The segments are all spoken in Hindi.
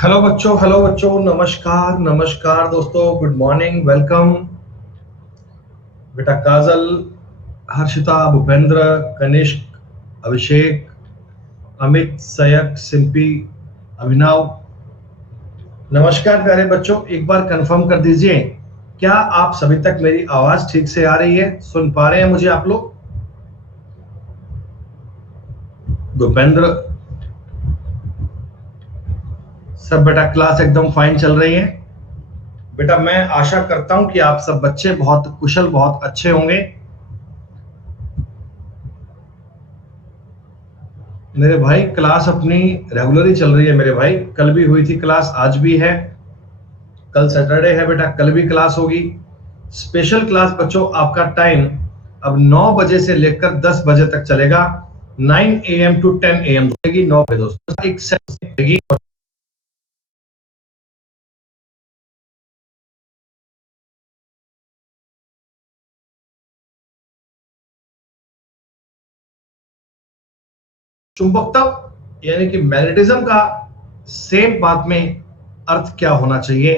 हेलो बच्चों, नमस्कार नमस्कार दोस्तों, गुड मॉर्निंग, वेलकम। बेटा काजल, हर्षिता, भूपेंद्र, कनिष्क, अभिषेक, अमित, सयक, सिंपी, अभिनव, नमस्कार प्यारे बच्चों। एक बार कंफर्म कर दीजिए, क्या आप सभी तक मेरी आवाज ठीक से आ रही है? सुन पा रहे हैं मुझे आप लोग? भूपेंद्र, सब बेटा क्लास एकदम फाइन चल रही है? बेटा मैं आशा करता हूं कि आप सब बच्चे बहुत कुशल, बहुत अच्छे होंगे। मेरे भाई क्लास अपनी रेगुलर ही चल रही है मेरे भाई। कल भी हुई थी क्लास, आज भी है। कल सैटरडे है बेटा, कल भी क्लास होगी। स्पेशल क्लास बच्चों आपका टाइम अब 9 बजे से लेकर 10 बजे तक चलेगा। 9 AM to 10 AM चलेगी। 9 बजे दोस्तों एक चलेगी। चुंबकत्व यानी कि मैग्नेटिज्म का सेम बात में अर्थ क्या होना चाहिए?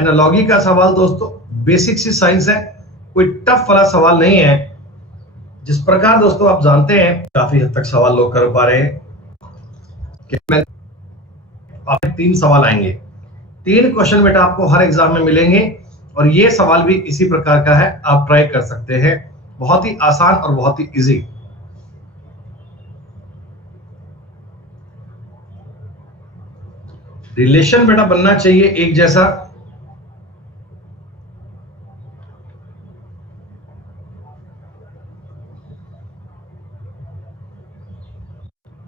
एनालॉजी का सवाल दोस्तों, बेसिक सी साइंस है, कोई टफ वाला सवाल नहीं है। जिस प्रकार दोस्तों आप जानते हैं, काफी हद तक सवाल लोग कर पा रहे हैं कि मैं आपके 3 सवाल आएंगे। 3 क्वेश्चन बेटा आपको हर एग्जाम में मिलेंगे और ये सवाल भी इसी प्रकार का है। आप ट्राई कर सकते हैं, बहुत ही आसान और बहुत ही इजी। रिलेशन बेटा बनना चाहिए एक जैसा।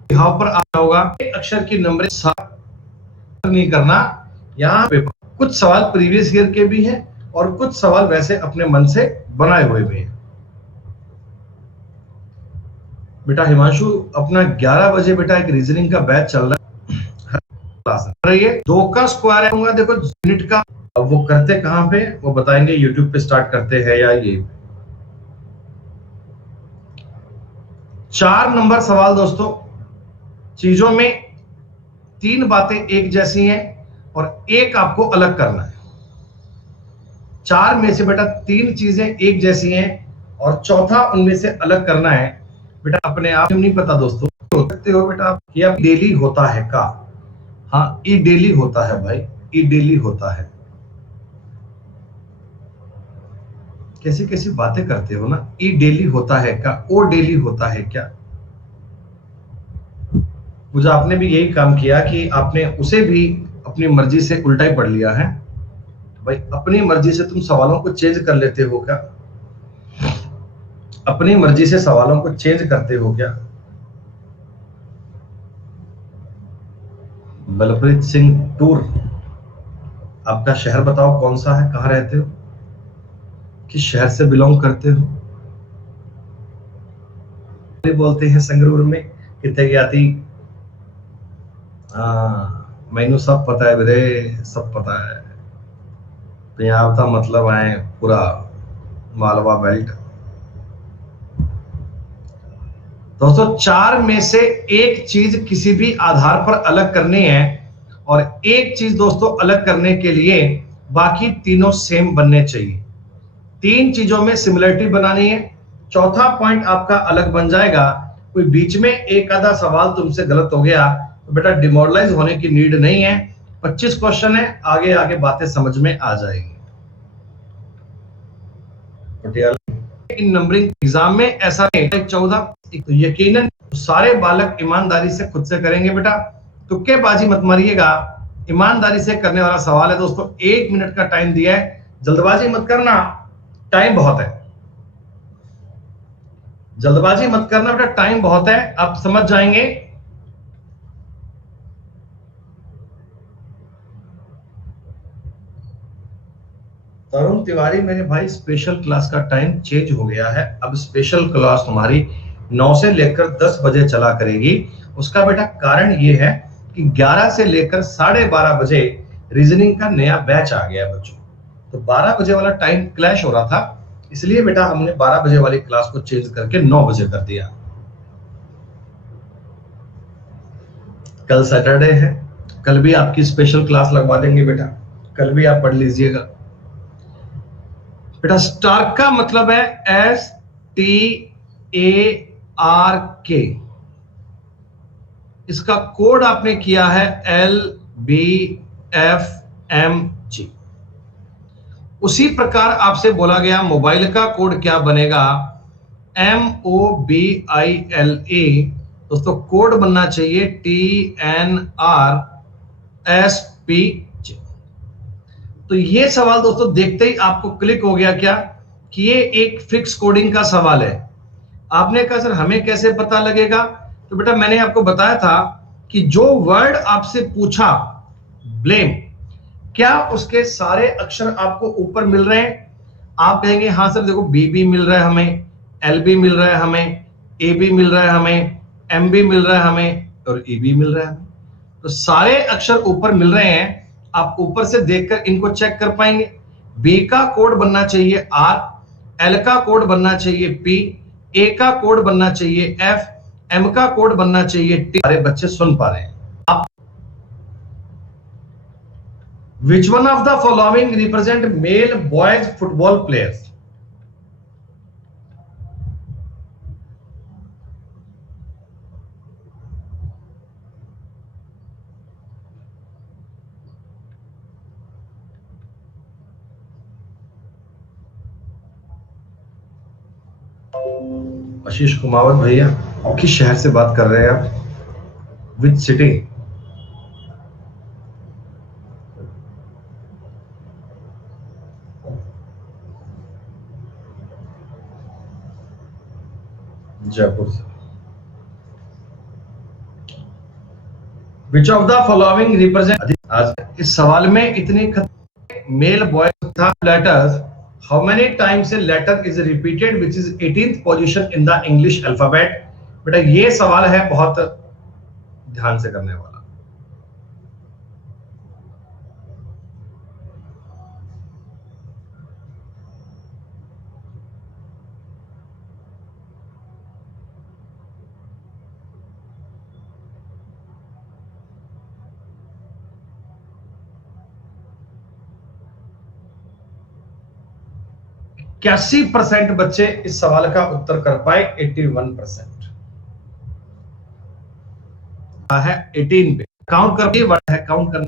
यहाँ पर आता होगा एक अक्षर की नंबरिंग नहीं करना। यहाँ पे कुछ सवाल प्रीवियस ईयर के भी हैं और कुछ सवाल वैसे अपने मन से बनाए हुए भी हैं। बेटा हिमांशु, अपना 11 बजे बेटा एक रीजनिंग का बैच चल रहा है। ये 2 का स्क्वायर होगा, देखो यूनिट का। अब वो करते कहां पे वो बताएंगे, यूट्यूब पे स्टार्ट करते हैं या ये 4 नंबर सवाल दोस्तों। चीजों में 3 बातें एक जैसी हैं और एक आपको अलग करना है। 4 में से बेटा 3 चीजें एक जैसी हैं और चौथा उनमें से अलग करना है। बेटा अपने आप नहीं पता दोस्तों, हो सकते हो बेटा आप कि अब डेली होता है का? हाँ, ई डेली होता है भाई, ई डेली होता है। कैसी कैसी बातें करते हो ना, ई डेली होता है का, ओ डेली होता है क्या? मुझे आपने भी यही काम किया कि आपने उसे भी अपनी मर्जी से उल्टा ही पढ़ लिया है। भाई अपनी मर्जी से तुम सवालों को चेंज कर लेते हो क्या? अपनी मर्जी से सवालों को चेंज करते हो क्या? बलप्रीत सिंह टूर, आपका शहर बताओ कौन सा है, कहाँ रहते हो, किस शहर से बिलोंग करते हो? बोलते हैं संगरूर में कितने ज्ञाति। मैनू सब पता है वीरे, सब पता है। पंजाब का मतलब है पूरा मालवा बेल्ट। दोस्तों 4 में से एक चीज किसी भी आधार पर अलग करनी है और एक चीज दोस्तों अलग करने के लिए बाकी तीनों सेम बनने चाहिए। 3 चीजों में सिमिलरिटी बनानी है, चौथा पॉइंट आपका अलग बन जाएगा। कोई बीच में एक आधा सवाल तुमसे गलत हो गया तो बेटा डिमोरलाइज होने की नीड नहीं है। 25 क्वेश्चन है, आगे आगे बातें समझ में आ जाएगी। इन नंबरिंग एग्जाम में ऐसा नहीं, 14 तो यकीनन सारे बालक ईमानदारी से खुद से करेंगे बेटा। तुक्केबाजी मत मारिएगा, ईमानदारी से करने वाला सवाल है दोस्तों। 1 मिनट का टाइम दिया है, जल्दबाजी मत करना, टाइम बहुत है। जल्दबाजी मत करना बेटा, टाइम बहुत है, आप समझ जाएंगे। तरुण तिवारी मेरे भाई, स्पेशल क्लास का टाइम चेंज हो गया है। अब स्पेशल क्लास हमारी 9 से लेकर 10 बजे चला करेगी। उसका बेटा कारण ये है कि 11 से लेकर 12:30 बजे रीजनिंग का नया बैच आ गया बच्चों। तो 12 बजे वाला टाइम क्लैश हो रहा था, इसलिए बेटा हमने 12 बजे वाली क्लास को चेंज करके 9 बजे कर दिया। कल सैटरडे है, कल भी आपकी स्पेशल क्लास लगवा देंगे बेटा, कल भी आप पढ़ लीजिएगा बेटा। स्टार्क का मतलब है STARK। इसका कोड आपने किया है LBFMG। उसी प्रकार आपसे बोला गया मोबाइल का कोड क्या बनेगा, MOBILE। दोस्तों कोड बनना चाहिए TNRSPJ। तो ये सवाल दोस्तों देखते ही आपको क्लिक हो गया क्या कि ये एक फिक्स कोडिंग का सवाल है। आपने कहा सर हमें कैसे पता लगेगा, तो बेटा मैंने आपको बताया था कि जो वर्ड आपसे पूछा ब्लेम, क्या उसके सारे अक्षर आपको ऊपर मिल रहे हैं। आप कहेंगे हाँ सर देखो बी भी मिल रहा है हमें, एल भी मिल रहा है हमें, ए भी मिल रहा है हमें, एम भी मिल रहा है हमें और ई भी मिल रहा है हमें। तो सारे अक्षर ऊपर मिल रहे हैं, आप ऊपर से देखकर इनको चेक कर पाएंगे। बी का कोड बनना चाहिए आर, एल का कोड बनना चाहिए पी, ए का कोड बनना चाहिए एफ, एम का कोड बनना चाहिए टी। सारे बच्चे सुन पा रहे हैं आप। Which one of the following represent male boys football players? आशीष कुमावत भैया किस शहर से बात कर रहे हैं आप, विच सिटी? जयपुर से। Which of the following represent, आज इस सवाल में इतनी मेल बॉय था letters, how many times a letter is repeated which is 18th position in the English alphabet. बेटा ये सवाल है बहुत ध्यान से करने वाला। इक्यासी % बच्चे इस सवाल का उत्तर कर पाए, 81% है 18 पे। काउंट करके वर्ड है, काउंट करना।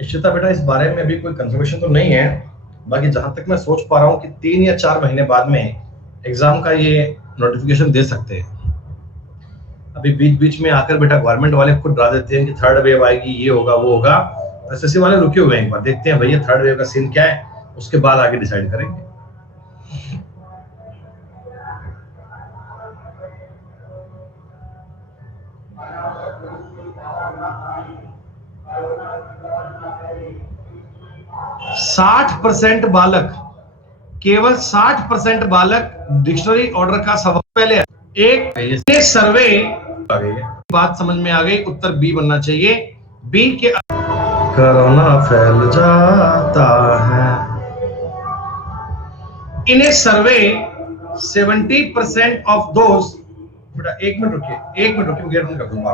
इशिता बेटा इस बारे में अभी कोई कंफर्मेशन तो नहीं है, बाकी जहां तक मैं सोच पा रहा हूं कि 3 या 4 महीने बाद में एग्जाम का ये नोटिफिकेशन दे सकते हैं। अभी बीच बीच में आकर बेटा गवर्नमेंट वाले खुद डरा देते हैं कि थर्ड वेव आएगी, ये होगा वो होगा। एसएससी वाले रुके हुए हैं, एक बार देखते हैं भैया थर्ड वेव का सीन क्या है, उसके बाद आगे डिसाइड करेंगे। साठ % बालक, केवल 60% बालक डिक्शनरी ऑर्डर का सवाल पहले एक सर्वे आ गई है, बात समझ में आ गई। उत्तर बी बनना चाहिए। बी के कोरोना फैल जाता है इन ए सर्वे 70% ऑफ दोज। बेटा एक मिनट रुकिए, एक मिनट रुकिए, गेट बंद कर दूंगा।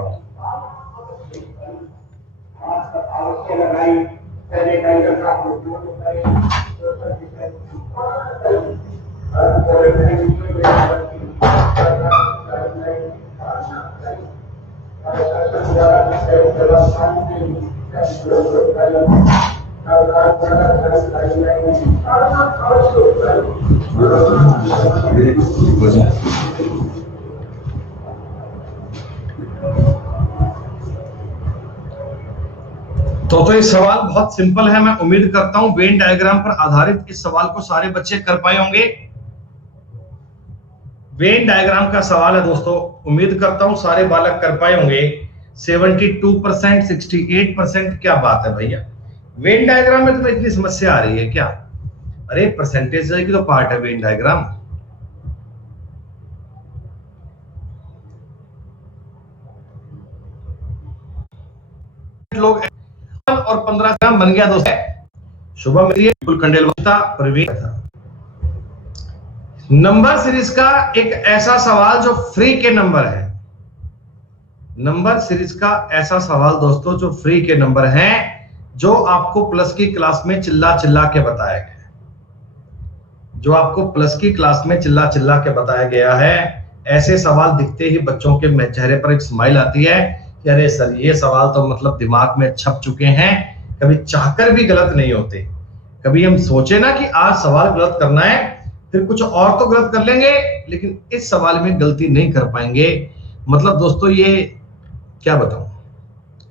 तो ये सवाल बहुत सिंपल है। मैं उम्मीद करता हूं वेन डायग्राम पर आधारित इस सवाल को सारे बच्चे कर पाए होंगे। वेन डायग्राम का सवाल है दोस्तों, उम्मीद करता हूं सारे बालक कर पाए होंगे। 72%, 68%, क्या बात है भैया। वेन डायग्राम में तो इतनी समस्या आ रही है क्या? अरे परसेंटेज की तो पार्ट है वेन डायग्राम। लोग और 15 ग्राम बन गया दोस्तों। शुभम बिल्कुल खंडेलवाल प्रवीण था। नंबर सीरीज का एक ऐसा सवाल जो फ्री के नंबर है, नंबर सीरीज का ऐसा सवाल दोस्तों जो फ्री के नंबर हैं, जो आपको प्लस की क्लास में चिल्ला चिल्ला के बताया गया, जो आपको प्लस की क्लास में चिल्ला चिल्ला के बताया गया है। ऐसे सवाल दिखते ही बच्चों के चेहरे पर एक स्माइल आती है कि अरे सर ये सवाल तो मतलब दिमाग में छप चुके हैं, कभी चाहकर भी गलत नहीं होते। कभी हम सोचे ना कि आज सवाल गलत करना है, फिर कुछ और तो गलत कर लेंगे, लेकिन इस सवाल में गलती नहीं कर पाएंगे। मतलब दोस्तों ये क्या बताऊं,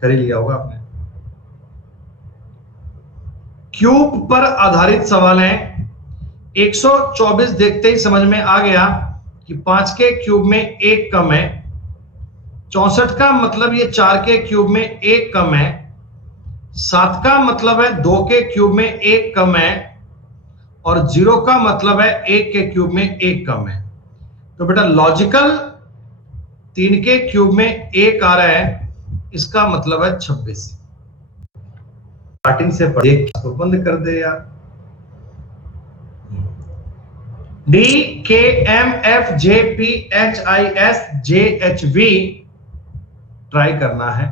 कर ही लिया होगा आपने। क्यूब पर आधारित सवाल है। 124 देखते ही समझ में आ गया कि 5 के क्यूब में 1 कम है। 64 का मतलब ये 4 के क्यूब में 1 कम है। 7 का मतलब है 2 के क्यूब में 1 कम है, और 0 का मतलब है 1 के क्यूब में 1 कम है। तो बेटा लॉजिकल 3 के क्यूब में 1 आ रहा है, इसका मतलब है 26। स्टार्टिंग से पढ़े तो बंद कर दे यार। D K M F J P H I S J H V try करना है।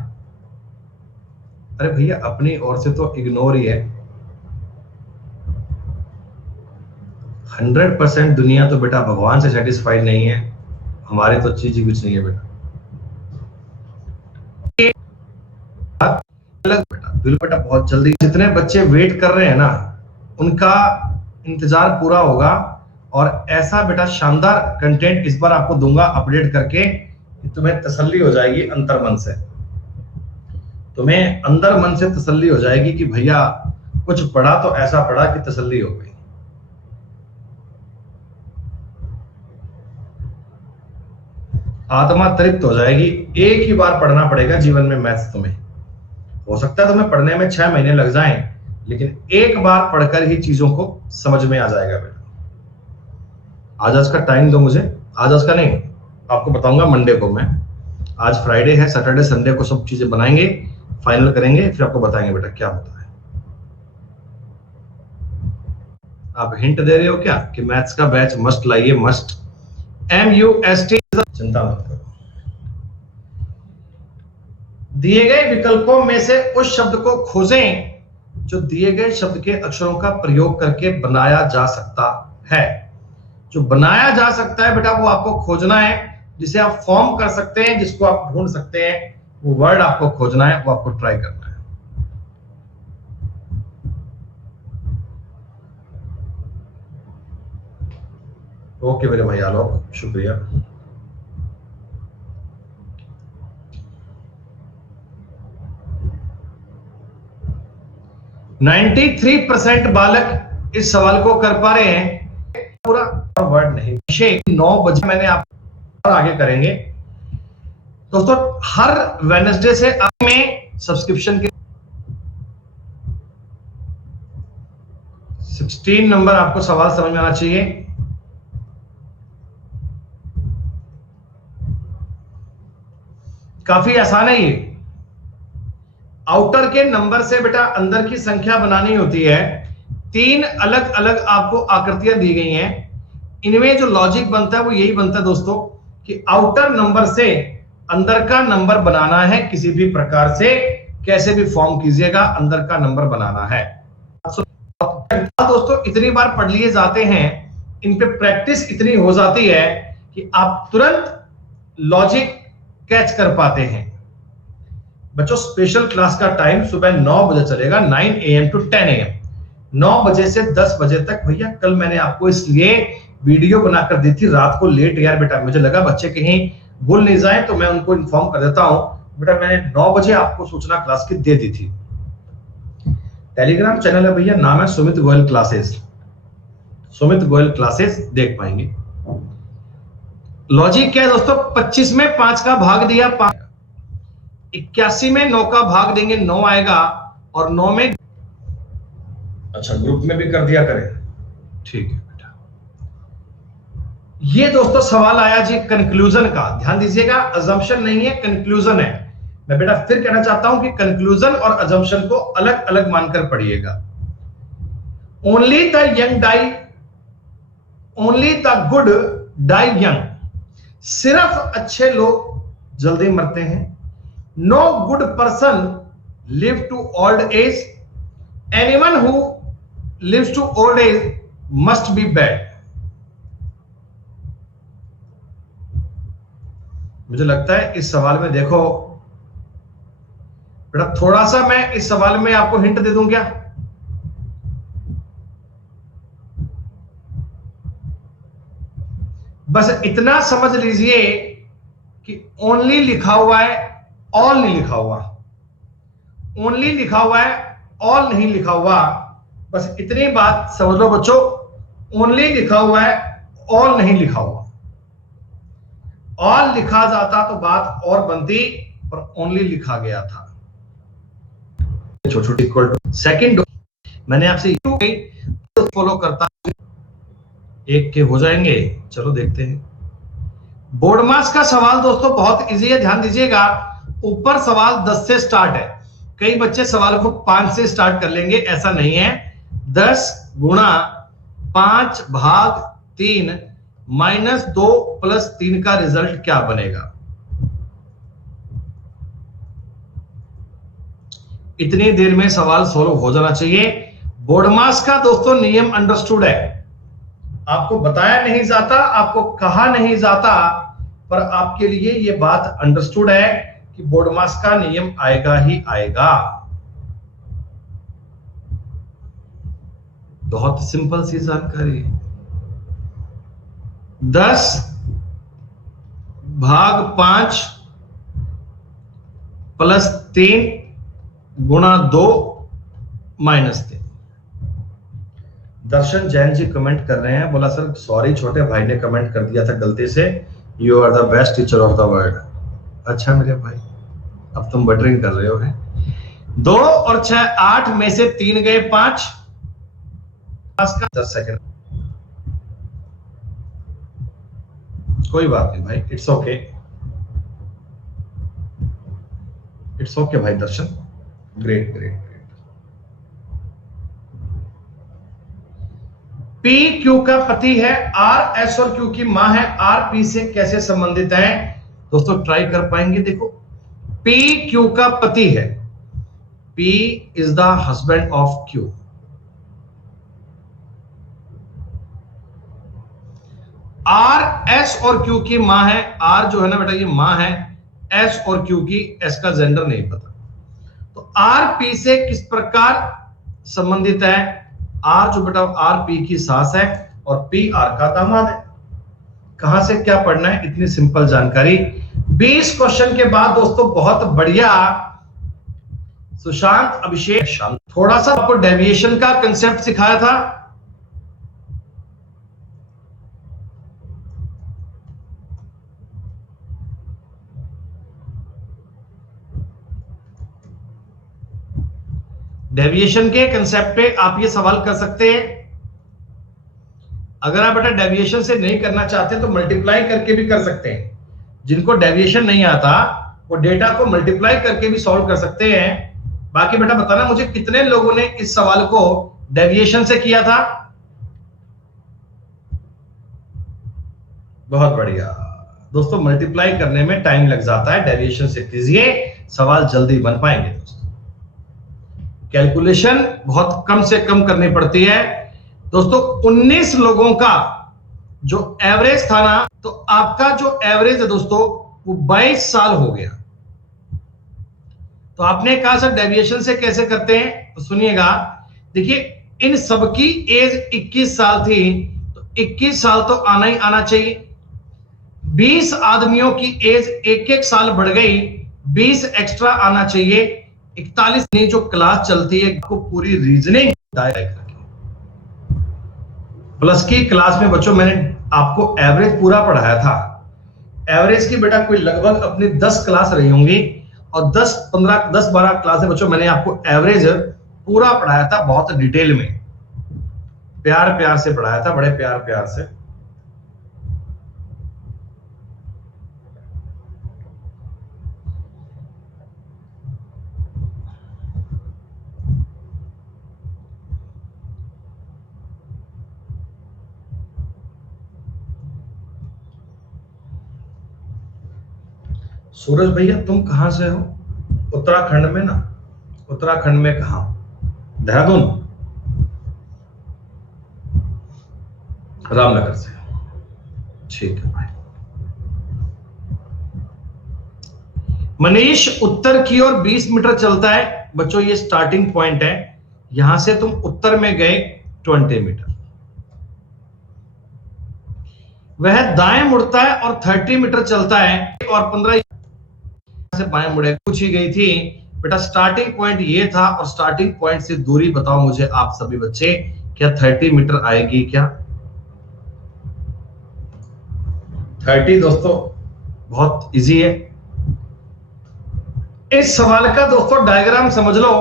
अरे भैया अपनी ओर से तो इग्नोर ही है। 100% दुनिया तो बेटा भगवान से सेटिस्फाइड नहीं है, हमारे तो चीज ही कुछ नहीं है बेटा। बेटा बिल्कुल बेटा बहुत जल्दी जितने बच्चे वेट कर रहे हैं ना, उनका इंतजार पूरा होगा, और ऐसा बेटा शानदार कंटेंट इस बार आपको दूंगा अपडेट करके कि तुम्हें तसल्ली हो जाएगी अंतर मन से। तुम्हें अंदर मन से तसल्ली हो जाएगी कि भैया कुछ पढ़ा तो ऐसा पढ़ा कि तसल्ली हो गई। आत्मा तृप्त हो जाएगी। एक ही बार पढ़ना पड़ेगा जीवन में मैथ्स तुम्हें। हो सकता है तुम्हें पढ़ने में 6 महीने लग जाएं, लेकिन एक बार पढ़कर ही चीजों को समझ में आ जाएगा बेटा। आज का टाइम दो मुझे, आज का नहीं, आपको बताऊंगा मंडे को। मैं आज फ्राइडे है, सैटरडे संडे को सब चीजें बनाएंगे, फाइनल करेंगे, फिर आपको बताएंगे बेटा क्या होता है। आप हिंट दे रहे हो क्या कि मैथ्स का बैच मस्ट लाइए, मस्ट MUST। चिंता मत करो। दिए गए विकल्पों में से उस शब्द को खोजें जो दिए गए शब्द के अक्षरों का प्रयोग करके बनाया जा सकता है। जो बनाया जा सकता है बेटा वो आपको खोजना है, जिसे आप फॉर्म कर सकते हैं, जिसको आप ढूंढ सकते हैं, वो वर्ड आपको खोजना है, वो आपको ट्राई करना है। ओके मेरे भैया लोग, शुक्रिया। %93 बालक इस सवाल को कर पा रहे हैं। पूरा वर्ड नहीं, 9 बजे मैंने आप आगे करेंगे दोस्तों। हर वेडनेसडे से में सब्सक्रिप्शन के 16 नंबर आपको सवाल समझ में आना चाहिए। काफी आसान है ये। आउटर के नंबर से बेटा अंदर की संख्या बनानी होती है। 3 अलग अलग आपको आकृतियां दी गई हैं। इनमें जो लॉजिक बनता है वो यही बनता है दोस्तों कि आउटर नंबर से अंदर का नंबर बनाना है, किसी भी प्रकार से कैसे भी फॉर्म कीजिएगा, अंदर का नंबर बनाना है। दोस्तों इतनी बार पढ़ लिए जाते हैं, इन पे प्रैक्टिस इतनी हो जाती है कि आप तुरंत लॉजिक कैच कर पाते हैं। बच्चों स्पेशल क्लास का टाइम सुबह 9 बजे चलेगा, 9 AM to 10 AM, 9 बजे से 10 बजे तक। भैया कल मैंने आपको इसलिए वीडियो बनाकर दी थी रात को लेट यार बेटा, मुझे लगा बच्चे कहीं भूल नहीं जाए तो मैं उनको इन्फॉर्म कर देता हूं। बेटा मैंने 9 बजे आपको सूचना क्लास की दे दी थी। टेलीग्राम चैनल है भैया, नाम है सुमित गोयल क्लासेस। सुमित गोयल क्लासेस देख पाएंगे। लॉजिक क्या है दोस्तों, 25 में 5 का भाग दिया 5, 81 में 9 का भाग देंगे 9 आएगा, और 9 में अच्छा ग्रुप में भी कर दिया करें, ठीक है बेटा। ये दोस्तों सवाल आया जी कंक्लूजन का, ध्यान दीजिएगा, अजम्पशन नहीं है, कंक्लूजन है। मैं बेटा फिर कहना चाहता हूं कि कंक्लूजन और अजम्पशन को अलग अलग मानकर पढ़िएगा। Only the young die, only the good die young, सिर्फ अच्छे लोग जल्दी मरते हैं। No good person live to old age, anyone who lives to old age must be bad. मुझे लगता है इस सवाल में देखो बेटा, थोड़ा सा मैं इस सवाल में आपको हिंट दे दूं क्या? बस इतना समझ लीजिए कि ओनली लिखा हुआ है, ऑल नहीं लिखा हुआ। ओनली लिखा हुआ है, ऑल नहीं लिखा हुआ। बस इतनी बात समझ लो बच्चों, ओनली लिखा हुआ है, ऑल नहीं लिखा हुआ। ऑल लिखा जाता तो बात और बनती, पर ओनली लिखा गया था। छोटी इक्वल टू सेकंड, मैंने आपसे फॉलो करता, एक के हो जाएंगे। चलो देखते हैं। बोर्ड मास का सवाल दोस्तों बहुत इजी है, ध्यान दीजिएगा। ऊपर सवाल 10 से स्टार्ट है। कई बच्चे सवाल को 5 से स्टार्ट कर लेंगे, ऐसा नहीं है। 10 गुणा 5 भाग 3 माइनस 2 प्लस 3 का रिजल्ट क्या बनेगा? इतनी देर में सवाल सॉल्व हो जाना चाहिए। बोर्ड मास का दोस्तों नियम अंडरस्टूड है, आपको बताया नहीं जाता, आपको कहा नहीं जाता, पर आपके लिए यह बात अंडरस्टूड है कि बोर्ड मास का नियम आएगा ही आएगा। बहुत सिंपल सी जानकारी। 10 भाग 5 प्लस 3 गुणा 2 माइनस 3। दर्शन जैन जी कमेंट कर रहे हैं, बोला सर सॉरी छोटे भाई ने कमेंट कर दिया था गलती से, you are the best teacher of the world. अच्छा मेरे भाई, अब तुम बटरिंग कर रहे हो। है 2 और 6 8 में से 3 गए 5 का 10 सेकंड। कोई बात नहीं भाई, इट्स ओके, इट्स ओके भाई Darshan, great great great. P Q का पति है, आर एस और क्यू की मां है, आर पी से कैसे संबंधित है? दोस्तों ट्राई कर पाएंगे? देखो, पी क्यू का पति है, P is the husband of Q. R S और क्यू की मां है, आर जो है ना बेटा ये मां है, एस और क्यू की, एस का जेंडर नहीं पता। तो आर पी से किस प्रकार संबंधित है? आर जो बेटा आर पी की सास है और पी आर का दामाद है। कहां से क्या पढ़ना है, इतनी सिंपल जानकारी। 20 क्वेश्चन के बाद दोस्तों बहुत बढ़िया सुशांत अभिषेक शांत। थोड़ा सा आपको डेविएशन का कंसेप्ट सिखाया था, डेविएशन के कंसेप्ट पे आप ये सवाल कर सकते हैं। अगर आप बेटा डेविएशन से नहीं करना चाहते तो मल्टीप्लाई करके भी कर सकते हैं। जिनको डेविएशन नहीं आता वो डेटा को मल्टीप्लाई करके भी सॉल्व कर सकते हैं। बाकी बेटा बताना मुझे कितने लोगों ने इस सवाल को डेविएशन से किया था? बहुत बढ़िया दोस्तों, मल्टीप्लाई करने में टाइम लग जाता है, डेविएशन से कीजिए, सवाल जल्दी बन पाएंगे दोस्तों। कैलकुलेशन बहुत कम से कम करनी पड़ती है दोस्तों। 19 लोगों का जो एवरेज था ना, तो आपका जो एवरेज है दोस्तों वो 22 साल हो गया। तो आपने कहा सर डेविएशन से कैसे करते हैं, तो सुनिएगा। देखिए इन सबकी एज 21 साल थी, तो 21 साल तो आना ही आना चाहिए। 20 आदमियों की एज एक एक साल बढ़ गई, 20 एक्स्ट्रा आना चाहिए। 41 ने जो क्लास चलती है आपको पूरी रीजनिंग प्लस की क्लास में बच्चों मैंने आपको एवरेज पूरा पढ़ाया था। एवरेज की बेटा कोई लगभग अपनी 10 क्लास रही होंगी, और 10-12 क्लास में बच्चों मैंने आपको एवरेज पूरा पढ़ाया था, बहुत डिटेल में, प्यार प्यार से पढ़ाया था, बड़े प्यार प्यार से। सूरज भैया तुम कहां से हो? उत्तराखंड में ना? उत्तराखंड में कहां? देहरादून, रामनगर से। ठीक है भाई। मनीष, उत्तर की ओर 20 मीटर चलता है बच्चों, ये स्टार्टिंग पॉइंट है। यहां से तुम उत्तर में गए 20 मीटर। वह दाएं मुड़ता है और 30 मीटर चलता है और 15 से बाएं मुड़े। पूछी गई थी बेटा, स्टार्टिंग पॉइंट ये था और स्टार्टिंग पॉइंट से दूरी बताओ मुझे आप सभी बच्चे, क्या 30 मीटर आएगी क्या? 30 दोस्तों बहुत इजी है। इस सवाल का दोस्तों डायग्राम समझ लो।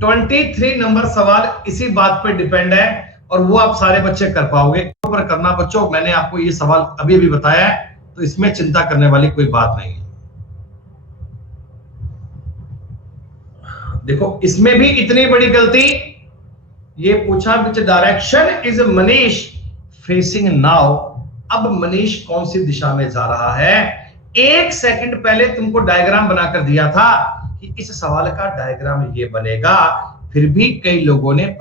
23 नंबर सवाल इसी बात पे डिपेंड है और वो आप सारे बच्चे कर पाओगे। पर करना बच्चों, मैंने आपको ये सवाल अभी अभी बताया है, तो इसमें चिंता करने वाली कोई बात नहीं है। देखो इसमें भी इतनी बड़ी गलती, ये पूछा which direction is Manish facing now. अब मनीष कौन सी दिशा में जा रहा है? एक सेकंड पहले तुमको डायग्राम बनाकर दिया था कि इस सवाल का डायग्राम ये बनेगा, फिर भी कई लोगों ने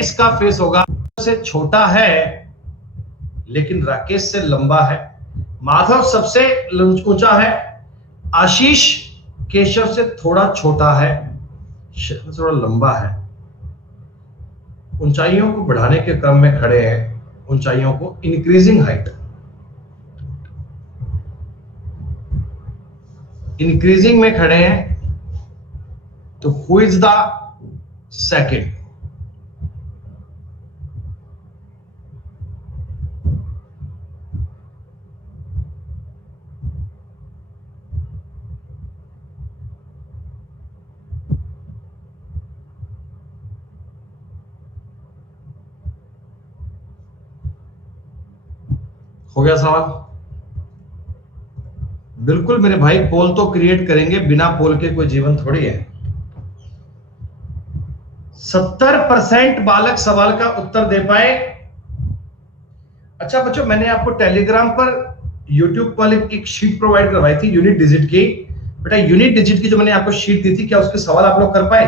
इसका फेस होगा से छोटा है लेकिन राकेश से लंबा है। माधव सबसे ऊंचा है, आशीष केशव से थोड़ा छोटा है, थोड़ा लंबा है। ऊंचाइयों को बढ़ाने के क्रम में खड़े हैं, ऊंचाइयों को इंक्रीजिंग हाइट, इंक्रीजिंग में खड़े हैं। तो हु इज द सेकंड? हो गया सवाल? बिल्कुल मेरे भाई, पोल तो क्रिएट करेंगे, बिना पोल के कोई जीवन थोड़ी है। 70% बालक सवाल का उत्तर दे पाए। अच्छा बच्चों, मैंने आपको टेलीग्राम पर यूट्यूब पर एक शीट प्रोवाइड करवाई थी यूनिट डिजिट की। बेटा यूनिट डिजिट की जो मैंने आपको शीट दी थी, क्या उसके सवाल आप लोग कर पाए?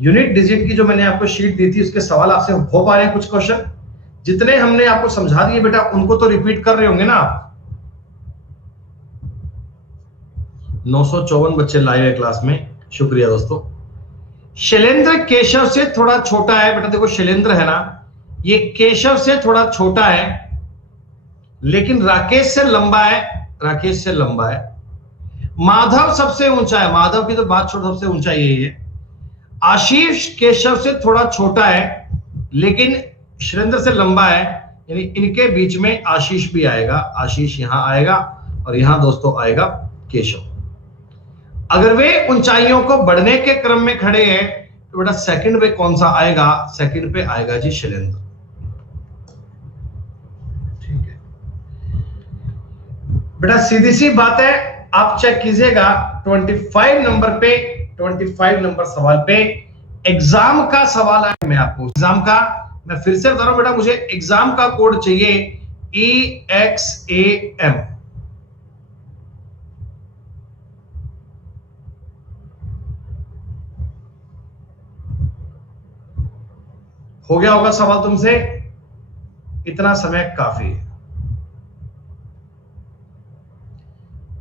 यूनिट डिजिट की जो मैंने आपको शीट दी थी, उसके सवाल आपसे हो पा रहे हैं? कुछ क्वेश्चन जितने हमने आपको समझा दिए बेटा, उनको तो रिपीट कर रहे होंगे ना आप? 954 बच्चे लाइव है क्लास में, शुक्रिया दोस्तों। शैलेंद्र केशव से थोड़ा छोटा है। बेटा देखो शैलेंद्र है ना, ये केशव से थोड़ा छोटा है लेकिन राकेश से लंबा है, राकेश से लंबा है। माधव सबसे ऊंचा है, माधव की तो बात छोड़, सबसे ऊंचा यही है। आशीष केशव से थोड़ा छोटा है लेकिन शैलेंद्र से लंबा है, यानी इनके बीच में आशीष भी आएगा। आशीष यहां आएगा और यहां दोस्तों आएगा केशव। अगर वे ऊंचाइयों को बढ़ने के क्रम में खड़े हैं तो बेटा सेकंड पे कौन सा आएगा? सेकंड पे आएगा जी शैलेंद्र। ठीक है बेटा, सीधी सी बात है, आप चेक कीजिएगा 25 नंबर पे, 25 नंबर सवाल पे एग्जाम का सवाल है। मैं आपको एग्जाम का, मैं फिर से बता रहा हूं बेटा, मुझे एग्जाम का कोड चाहिए EXAM। हो गया होगा सवाल तुमसे? इतना समय काफी है।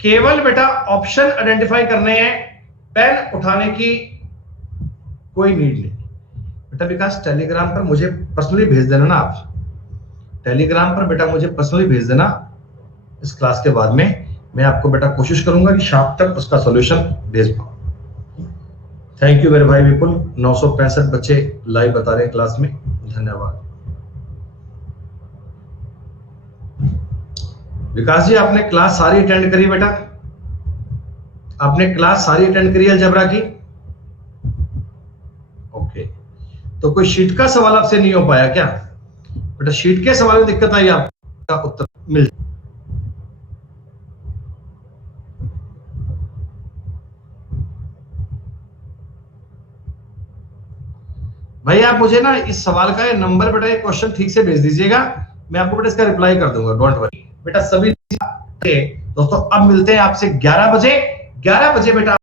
केवल बेटा ऑप्शन आइडेंटिफाई करने हैं, पेन उठाने की कोई नीड नहीं। बेटा विकास टेलीग्राम पर मुझे पर्सनली भेज देना ना, आप टेलीग्राम पर बेटा मुझे पर्सनली भेज देना इस क्लास के बाद में। मैं आपको बेटा कोशिश करूंगा कि शाम तक उसका सॉल्यूशन भेज पाऊं। थैंक यू मेरे भाई विपुल, 965 बच्चे लाइव बता रहे हैं क्लास में, धन्यवाद। विकास जी आपने क्लास सारी अटेंड करी बेटा? आपने क्लास सारी अटेंड करी अलजेब्रा की? ओके, तो कोई शीट का सवाल आपसे नहीं हो पाया क्या बेटा? शीट के सवाल में दिक्कत आई, आपका उत्तर मिल। भाई आप मुझे ना इस सवाल का नंबर बेटा, ये क्वेश्चन ठीक से भेज दीजिएगा, मैं आपको बेटा इसका रिप्लाई कर दूंगा, डोंट वरी बेटा। सभी दोस्तों अब मिलते हैं आपसे 11 बजे। 11 बजे बेटा